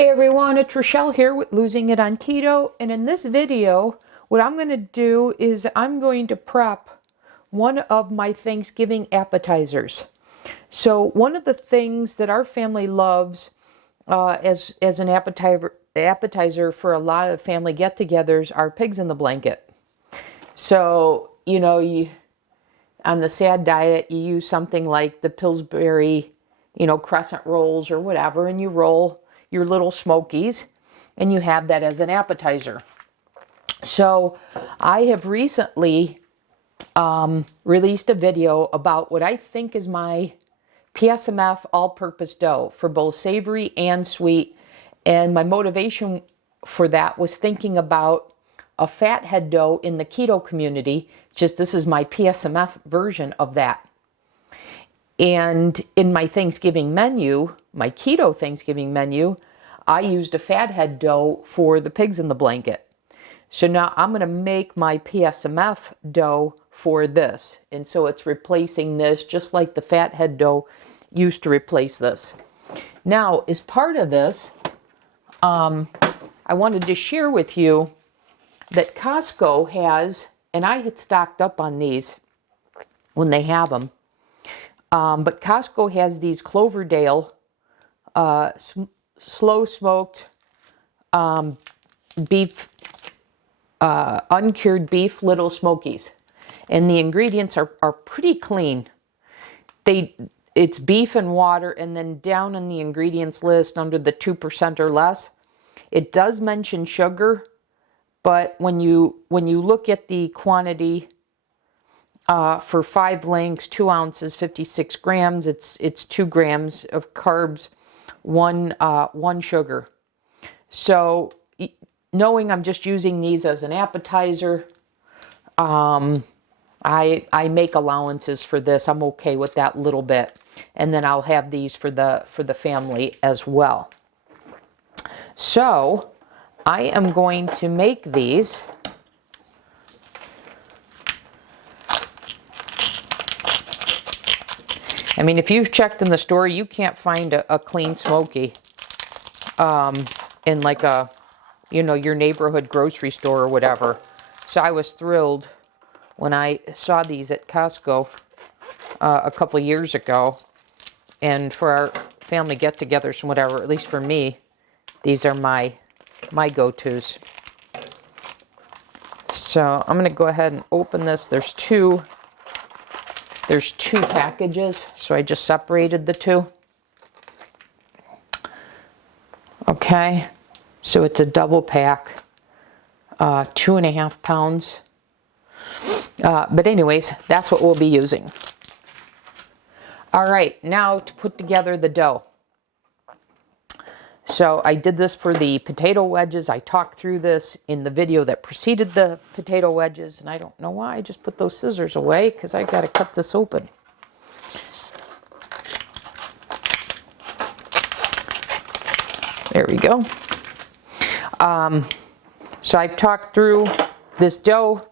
Hey everyone, it's Rochelle here with Losing It on Keto, and in this video what I'm going to do is I'm going to prep one of my Thanksgiving appetizers. So one of the things that our family loves as an appetizer for a lot of family get-togethers are pigs in the blanket. So, on the sad diet, you use something like the Pillsbury, crescent rolls or whatever, and you roll your Lil Smokies, and you have that as an appetizer. So I have recently released a video about what I think is my PSMF all-purpose dough for both savory and sweet. And my motivation for that was thinking about a fathead dough in the keto community. Just this is my PSMF version of that. And in my Thanksgiving menu, my keto Thanksgiving menu, I used a fathead dough for the pigs in the blanket. So now I'm going to make my PSMF dough for this. And so it's replacing this just like the fathead dough used to replace this. Now, as part of this, I wanted to share with you that Costco has, and I had stocked up on these when they have them, but Costco has these Cloverdale slow smoked beef, uncured beef Lil Smokies. And the ingredients are pretty clean. It's beef and water, and then down in the ingredients list under the 2% or less, it does mention sugar, but when you look at the quantity for 5 links, 2 ounces, 56 grams, it's 2 grams of carbs, one sugar. So knowing I'm just using these as an appetizer, I make allowances for this. I'm okay with that little bit. And then I'll have these for the family as well. So I am going to make these. I mean, if you've checked in the store, you can't find a clean Smoky in like a, your neighborhood grocery store or whatever. So I was thrilled when I saw these at Costco a couple of years ago. And for our family get-togethers and whatever, at least for me, these are my go-tos. So I'm going to go ahead and open this. There's two packages, so I just separated the two. Okay, so it's a double pack, 2.5 pounds. But anyways, that's what we'll be using. All right, now to put together the dough. So I did this for the potato wedges. I talked through this in the video that preceded the potato wedges, and I don't know why I just put those scissors away because I got to cut this open. There we go. So I talked through this dough.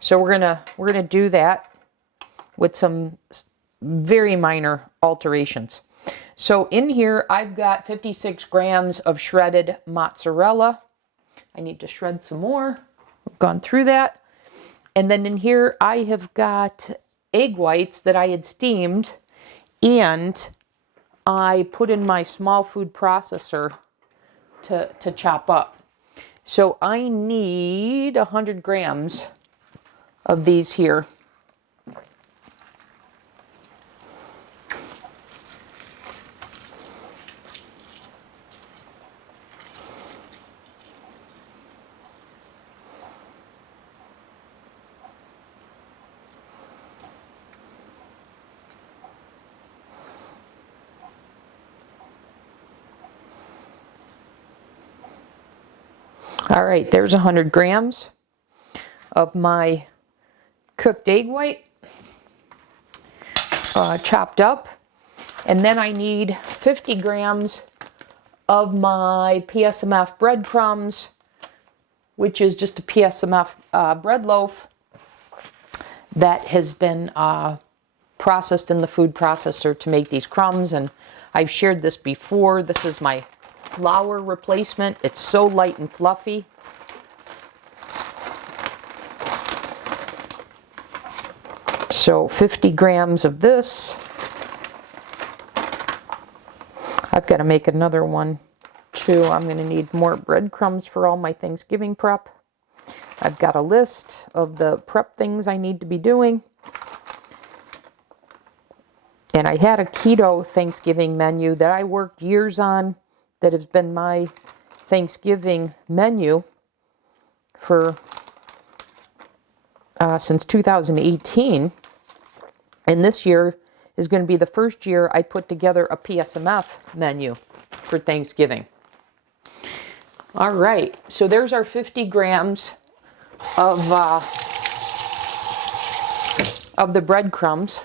So we're gonna do that with some very minor alterations. So in here, I've got 56 grams of shredded mozzarella. I need to shred some more. I've gone through that. And then in here, I have got egg whites that I had steamed, and I put in my small food processor to chop up. So I need 100 grams of these here. All right, there's 100 grams of my cooked egg white chopped up. And then I need 50 grams of my PSMF breadcrumbs, which is just a PSMF bread loaf that has been processed in the food processor to make these crumbs. And I've shared this before. This is my flour replacement. It's so light and fluffy. So 50 grams of this. I've got to make another one too. I'm going to need more breadcrumbs for all my Thanksgiving prep. I've got a list of the prep things I need to be doing. And I had a keto Thanksgiving menu that I worked years on, that has been my Thanksgiving menu for since 2018. And this year is going to be the first year I put together a PSMF menu for Thanksgiving. All right, so there's our 50 grams of the breadcrumbs.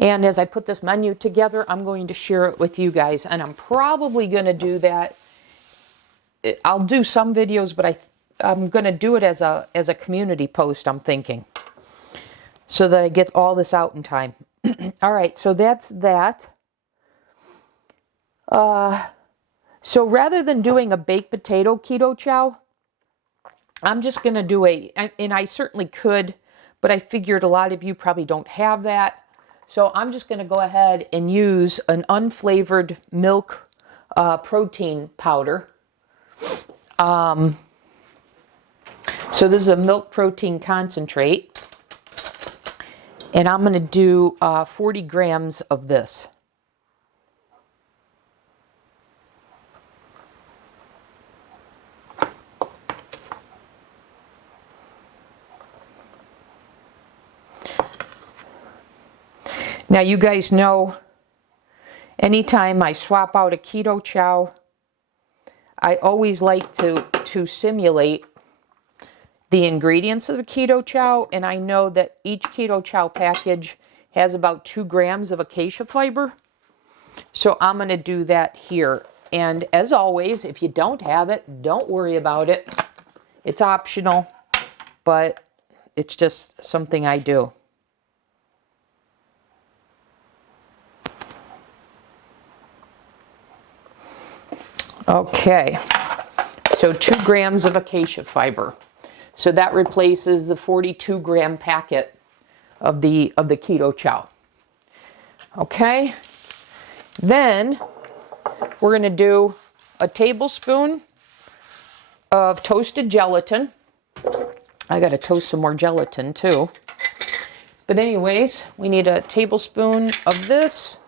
And as I put this menu together, I'm going to share it with you guys. And I'm probably going to do that. I'll do some videos, but I'm going to do it as a community post, I'm thinking, so that I get all this out in time. All right, so that's that. So rather than doing a baked potato keto chow, I'm just going to do and I certainly could, but I figured a lot of you probably don't have that. So I'm just going to go ahead and use an unflavored milk protein powder. So this is a milk protein concentrate. And I'm going to do 40 grams of this. Now you guys know, anytime I swap out a keto chow, I always like to simulate the ingredients of a keto chow, and I know that each keto chow package has about 2 grams of acacia fiber. So I'm going to do that here. And as always, if you don't have it, don't worry about it. It's optional, but it's just something I do. Okay, so 2 grams of acacia fiber. So that replaces the 42-gram packet of the keto chow. Okay, then we're going to do a tablespoon of toasted gelatin. I got to toast some more gelatin too. But anyways, we need a tablespoon of this.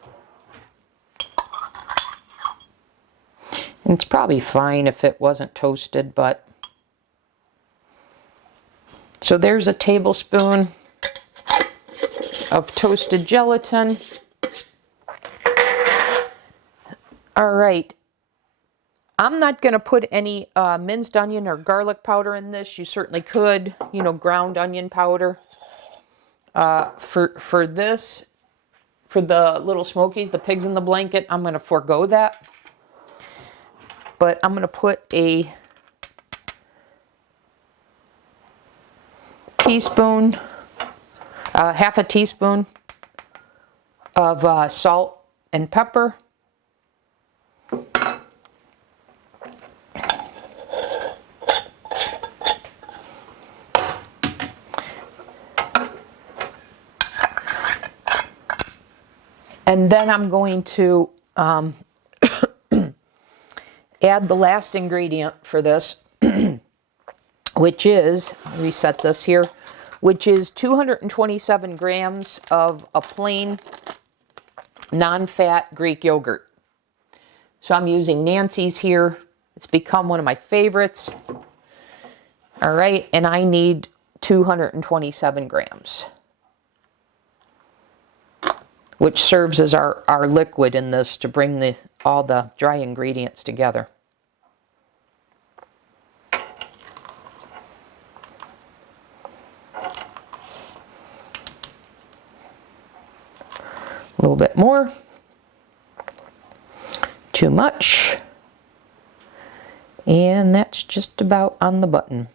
And it's probably fine if it wasn't toasted, but... So there's a tablespoon of toasted gelatin. All right. I'm not going to put any minced onion or garlic powder in this. You certainly could, ground onion powder. For this, for the Lil Smokies, the pigs in the blanket, I'm going to forego that. But I'm going to put a teaspoon, half a teaspoon of salt and pepper. And then I'm going to add the last ingredient for this, which is, reset this here, which is 227 grams of a plain non-fat Greek yogurt. So I'm using Nancy's here. It's become one of my favorites. All right, and I need 227 grams, which serves as our liquid in this to bring all the dry ingredients together. A little bit more. Too much. And that's just about on the button.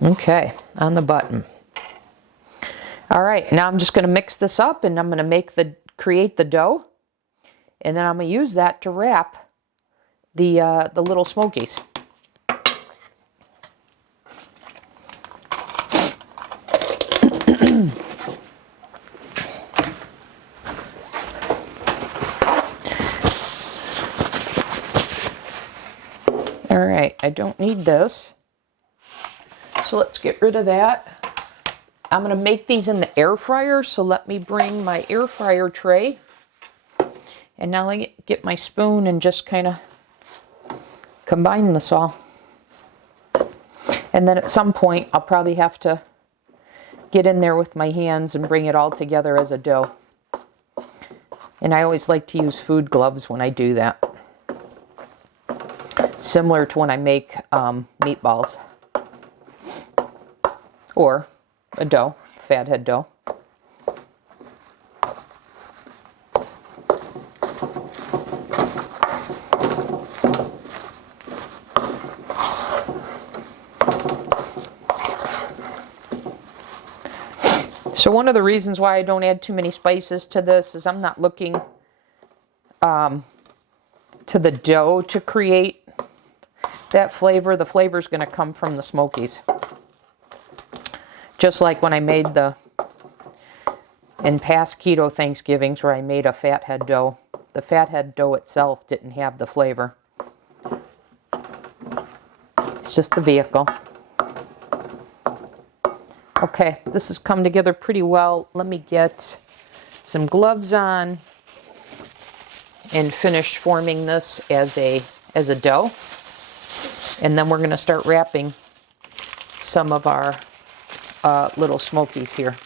Okay, on the button. All right, now I'm just going to mix this up and I'm going to create the dough. And then I'm going to use that to wrap the Little Smokies. All right, I don't need this. So let's get rid of that. I'm going to make these in the air fryer, so let me bring my air fryer tray. And now I get my spoon and just kind of combine this all. And then at some point, I'll probably have to get in there with my hands and bring it all together as a dough. And I always like to use food gloves when I do that. Similar to when I make meatballs. Or a dough, fathead dough. So one of the reasons why I don't add too many spices to this is I'm not looking to the dough to create that flavor. The flavor is going to come from the Smokies. Just like when I made in past keto Thanksgivings where I made a fathead dough. The fathead dough itself didn't have the flavor. It's just the vehicle. Okay, this has come together pretty well. Let me get some gloves on and finish forming this as a dough. And then we're going to start wrapping some of our Little Smokies here.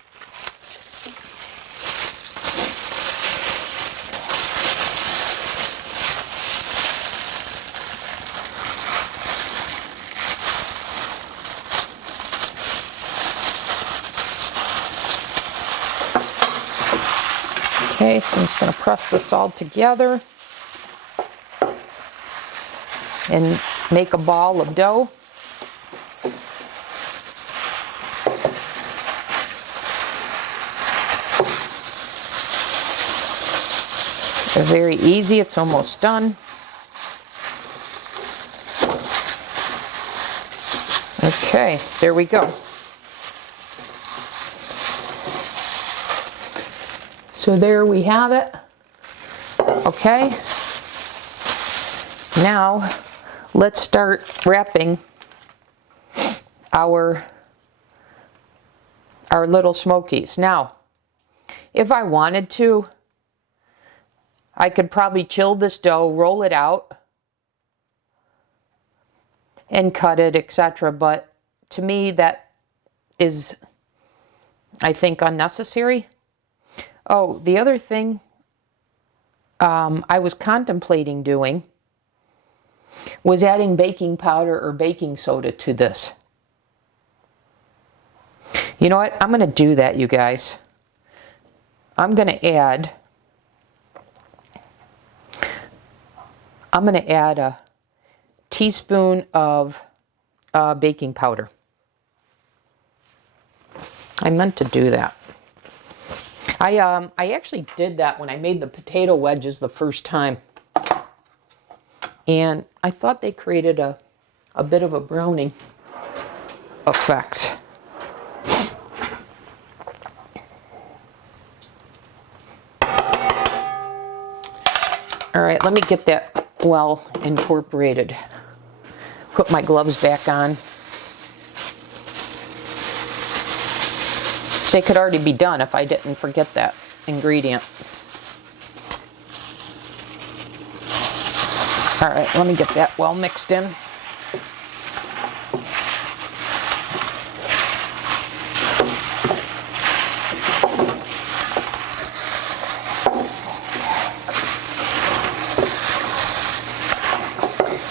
Okay, so I'm just going to press this all together and make a ball of dough. They're very easy, it's almost done. Okay, there we go. So there we have it. Okay. Now, let's start wrapping our Little Smokies. Now, if I wanted to, I could probably chill this dough, roll it out, and cut it, etc. But to me, that is, I think, unnecessary. Oh, the other thing I was contemplating doing was adding baking powder or baking soda to this. You know what? I'm going to do that, you guys. I'm going to add a teaspoon of baking powder. I meant to do that. I actually did that when I made the potato wedges the first time. And I thought they created a bit of a browning effect. All right, let me get that well incorporated. Put my gloves back on. They could already be done if I didn't forget that ingredient. All right, let me get that well mixed in.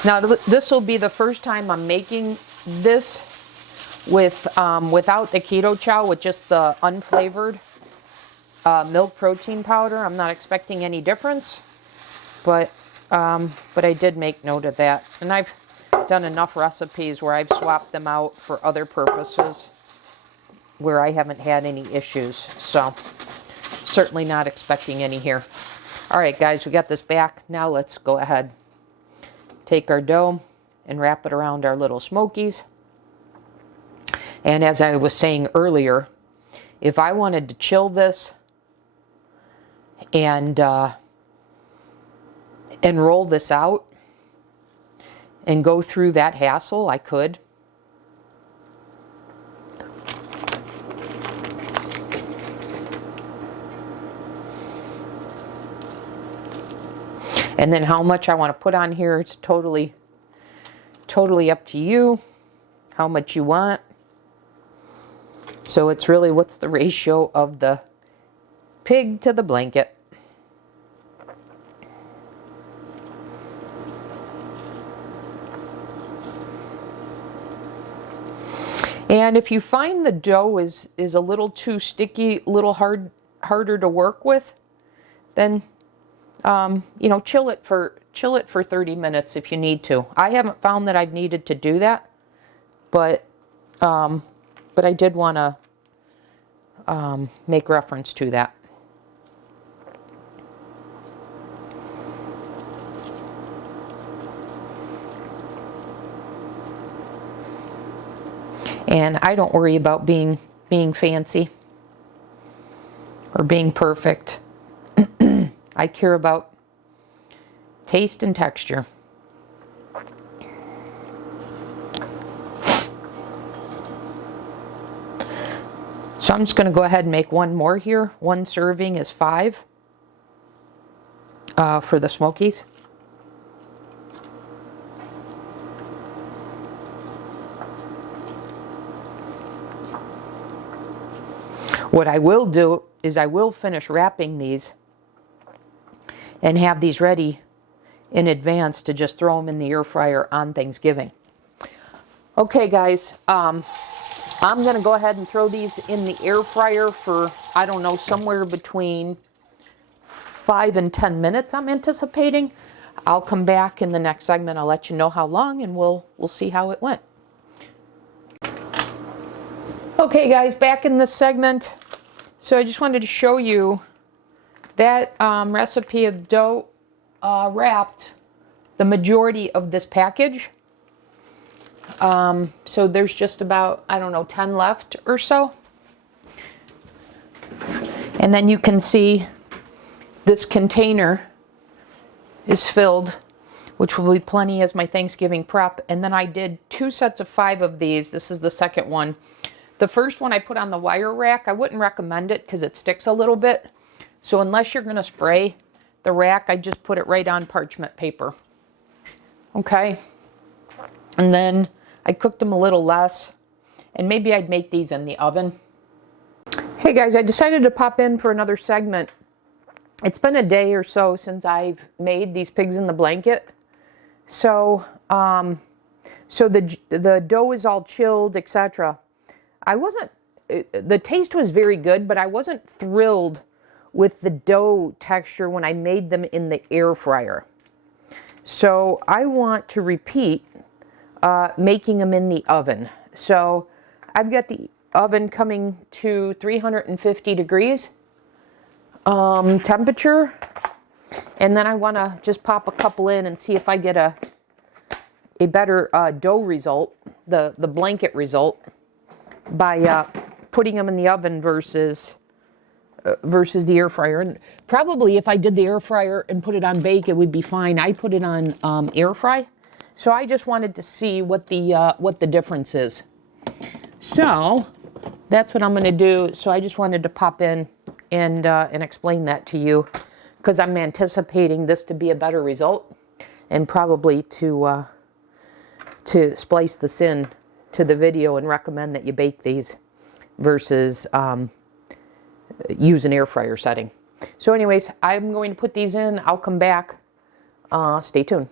Now, this will be the first time I'm making this with without the keto chow, with just the unflavored milk protein powder. I'm not expecting any difference, but I did make note of that. And I've done enough recipes where I've swapped them out for other purposes where I haven't had any issues. So certainly not expecting any here. All right, guys, we got this back. Now let's go ahead, take our dough and wrap it around our little Smokies. And as I was saying earlier, if I wanted to chill this and roll this out and go through that hassle, I could. And then how much I want to put on here, it's totally up to you, how much you want. So it's really what's the ratio of the pig to the blanket. And if you find the dough is a little too sticky, a little harder to work with, then you know, chill it for 30 minutes if you need to. I haven't found that I've needed to do that, but I did want to make reference to that. And I don't worry about being fancy or being perfect. I care about taste and texture. So I'm just going to go ahead and make one more here. One serving is 5 for the Smokies. What I will do is I will finish wrapping these and have these ready in advance to just throw them in the air fryer on Thanksgiving. Okay, guys, I'm going to go ahead and throw these in the air fryer for, I don't know, somewhere between 5 and 10 minutes, I'm anticipating. I'll come back in the next segment. I'll let you know how long, and we'll see how it went. Okay, guys, back in this segment. So I just wanted to show you that recipe of dough wrapped the majority of this package. So there's just about, I don't know, 10 left or so. And then you can see this container is filled, which will be plenty as my Thanksgiving prep. And then I did 2 sets of 5 of these. This is the second one. The first one I put on the wire rack. I wouldn't recommend it because it sticks a little bit. So unless you're going to spray the rack, I just put it right on parchment paper. Okay. And then I cooked them a little less. And maybe I'd make these in the oven. Hey guys, I decided to pop in for another segment. It's been a day or so since I've made these pigs in the blanket. So, the dough is all chilled, etc. The taste was very good, but I wasn't thrilled with the dough texture when I made them in the air fryer. So I want to repeat making them in the oven. So I've got the oven coming to 350 degrees temperature, and then I want to just pop a couple in and see if I get a better dough result, the blanket result, by putting them in the oven versus the air fryer. And probably if I did the air fryer and put it on bake, it would be fine. I put it on air fry, so I just wanted to see what the difference is. So that's what I'm going to do. So I just wanted to pop in and explain that to you, because I'm anticipating this to be a better result, and probably to splice this in to the video and recommend that you bake these versus use an air fryer setting. So anyways, I'm going to put these in. I'll come back. Stay tuned.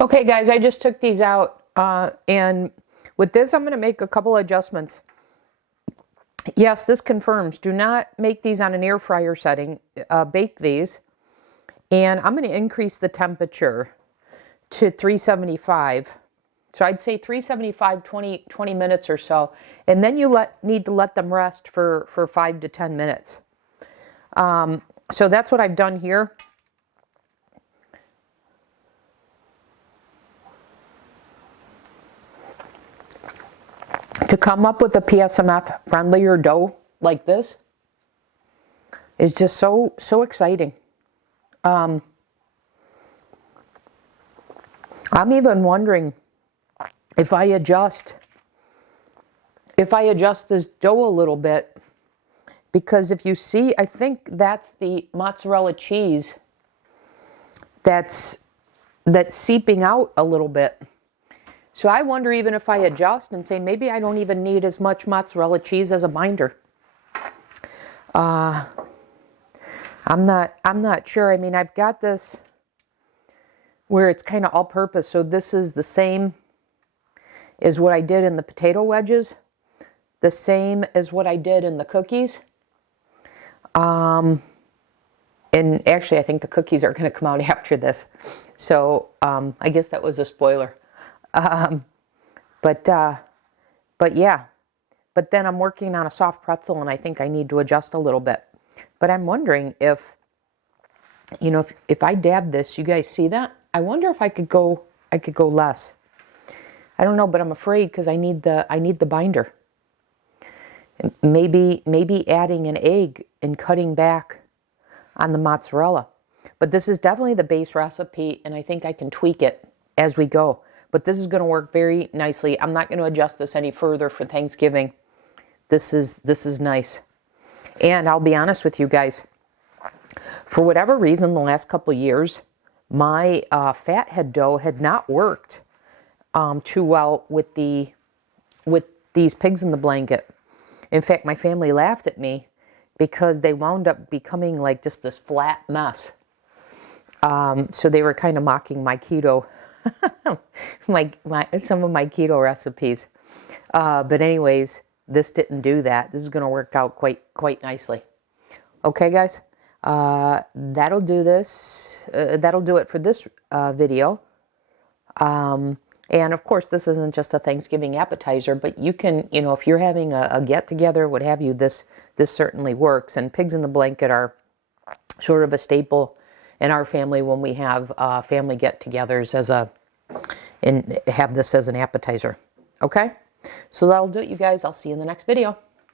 Okay guys, I just took these out, and with this I'm going to make a couple adjustments. Yes, this confirms, do not make these on an air fryer setting. Bake these, and I'm going to increase the temperature to 375. So I'd say 375, 20 minutes or so. And then you need to let them rest for 5 to 10 minutes. So that's what I've done here. To come up with a PSMF friendlier dough like this is just so exciting. I'm even wondering if I adjust this dough a little bit, because if you see, I think that's the mozzarella cheese that's seeping out a little bit. So I wonder even if I adjust and say maybe I don't even need as much mozzarella cheese as a binder. I'm not sure. I mean, I've got this where it's kind of all-purpose. So this is the same as what I did in the potato wedges, the same as what I did in the cookies. And actually, I think the cookies are going to come out after this. So I guess that was a spoiler. But yeah. But then I'm working on a soft pretzel, and I think I need to adjust a little bit. But I'm wondering if, you know, if I dab this, you guys see that? I wonder if I could go less. I don't know, but I'm afraid because I need the binder. And maybe adding an egg and cutting back on the mozzarella. But this is definitely the base recipe, and I think I can tweak it as we go. But this is going to work very nicely. I'm not going to adjust this any further for Thanksgiving. This is nice. And I'll be honest with you guys, for whatever reason, the last couple of years, my fathead dough had not worked too well with these pigs in the blanket. In fact, my family laughed at me because they wound up becoming like just this flat mess. So they were kind of mocking my keto, some of my keto recipes. But anyways, this didn't do that. This is going to work out quite nicely. Okay, guys, that'll do this. That'll do it for this video. And of course, this isn't just a Thanksgiving appetizer, but you can, you know, if you're having a get-together, what have you, this certainly works. And pigs in the blanket are sort of a staple in our family when we have family get-togethers and have this as an appetizer. Okay? So that'll do it, you guys. I'll see you in the next video.